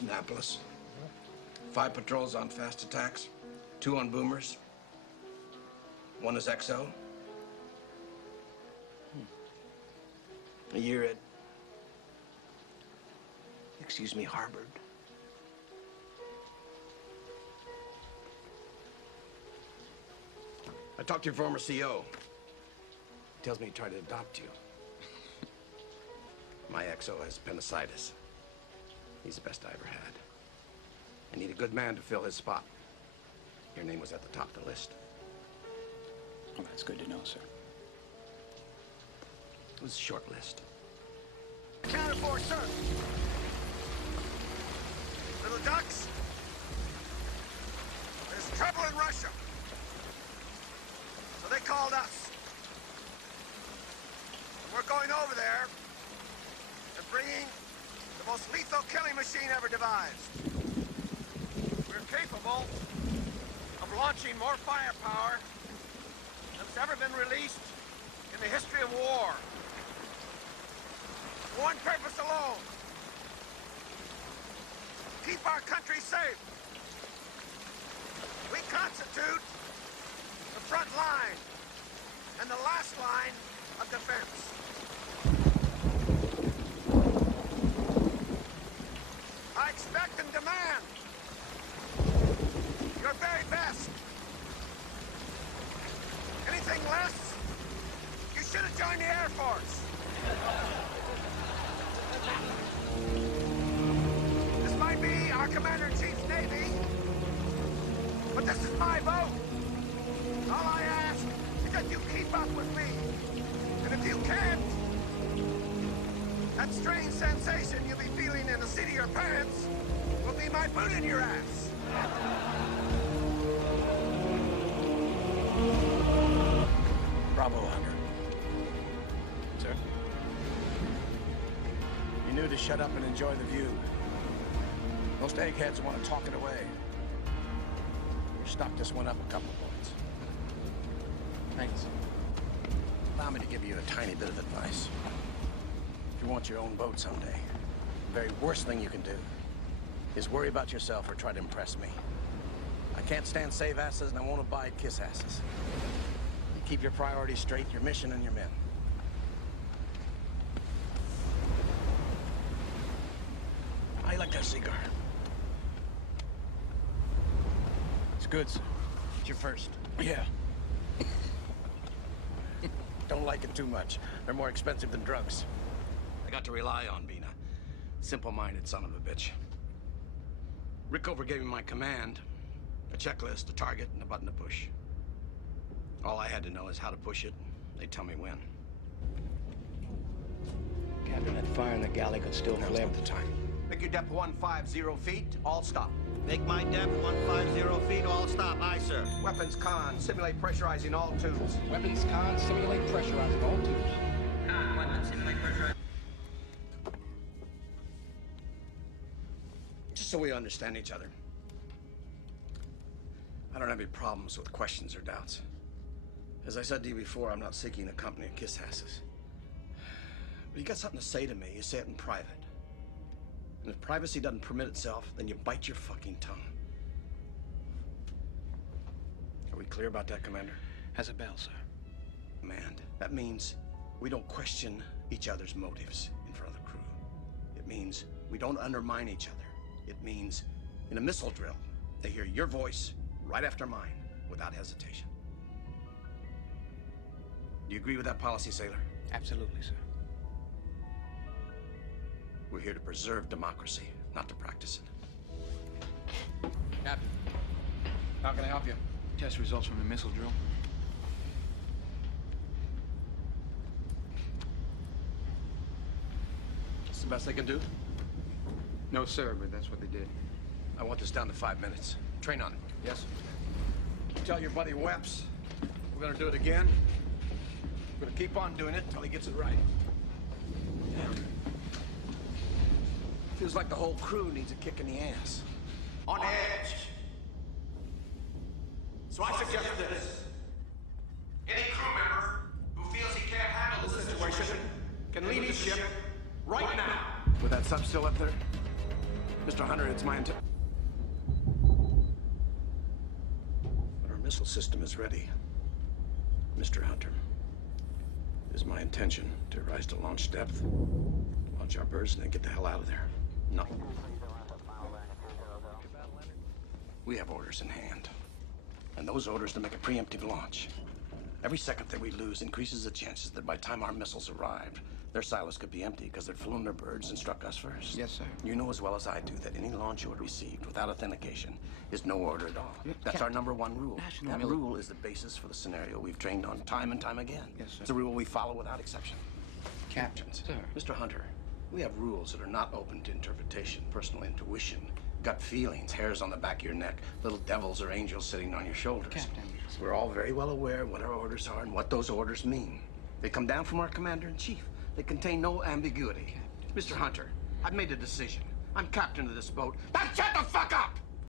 Annapolis. 5 patrols on fast attacks, 2 on boomers. 1 is XO. A year at, excuse me, Harvard. I talked to your former CO. He tells me he tried to adopt you. My XO has appendicitis. He's the best I ever had. I need a good man to fill his spot. Your name was at the top of the list. Well, that's good to know, sir. It was a short list. Accounted for, sir. Little ducks. There's trouble in Russia. So they called us. And we're going over there and bringing the most lethal killing machine ever devised. We're capable of launching more firepower than's ever been released in the history of war. For one purpose alone. Keep our country safe. We constitute the front line and the last line of defense. I expect and demand your very best. Anything less, you should have joined the Air Force. This might be our Commander-in-Chief's Navy, but this is my boat. All I ask is that you keep up with me. And if you can't, that strange sensation you'll be feeling in the seat of your pants will be my boot in your ass. Bravo, Hunter. Sir? You knew to shut up and enjoy the view. Most eggheads want to talk it away. You stopped this one up a couple points. Thanks. Allow me to give you a tiny bit of advice. If you want your own boat someday, the very worst thing you can do is worry about yourself or try to impress me. I can't stand save asses and I won't abide kiss asses. You keep your priorities straight, your mission and your men. How you like that cigar? It's good, sir. It's your first. Yeah. Don't like it too much. They're more expensive than drugs. I got to rely on being a simple-minded son of a bitch. Rickover gave me my command, a checklist, a target, and a button to push. All I had to know is how to push it. They'd tell me when. Captain, that fire in the galley could still flare. Now's not the time. Make your depth 150 feet, all stop. Make my depth 150 feet, all stop. Aye, sir. Weapons con, simulate pressurizing all tubes. Weapons con, simulate pressurizing all tubes. Con, weapons, simulate pressure. Just so we understand each other. I don't have any problems with questions or doubts. As I said to you before, I'm not seeking a company of kiss asses. But you got something to say to me, you say it in private. And if privacy doesn't permit itself, then you bite your fucking tongue. Are we clear about that, Commander? Has a bell, sir. Command. That means we don't question each other's motives in front of the crew. It means we don't undermine each other. It means in a missile drill, they hear your voice right after mine without hesitation. Do you agree with that policy, sailor? Absolutely, sir. We're here to preserve democracy, not to practice it. Captain, How can I help you? test results from the missile drill. That's the best they can do? No, sir, but that's what they did. I want this down to 5 minutes. Train on it. Yes. Tell your buddy Weps we're gonna do it again. We're gonna keep on doing it until he gets it right. Feels like the whole crew needs a kick in the ass. On edge. So I suggest this. Any crew member who feels he can't handle the situation can leave the ship right now. With that sub still up there? Mr. Hunter, it's my intent. Our missile system is ready. Mr. Hunter, it is my intention to rise to launch depth, launch our burst, and then get the hell out of there. No. We have orders in hand. And those orders to make a preemptive launch. Every second that we lose increases the chances that by the time our missiles arrive, their silos could be empty because they'd flown their birds and struck us first. Yes, sir. You know as well as I do that any launch order received without authentication is no order at all. That's our #1 rule. That rule is the basis for the scenario we've trained on time and time again. Yes, sir. It's a rule we follow without exception. Captains. Sir. Mr. Hunter, we have rules that are not open to interpretation, personal intuition, gut feelings, hairs on the back of your neck, little devils or angels sitting on your shoulders. Captain. We're all very well aware of what our orders are and what those orders mean. They come down from our commander-in-chief. They contain no ambiguity. Captain. Mr. Hunter, I've made a decision. I'm captain of this boat. Now shut the fuck up!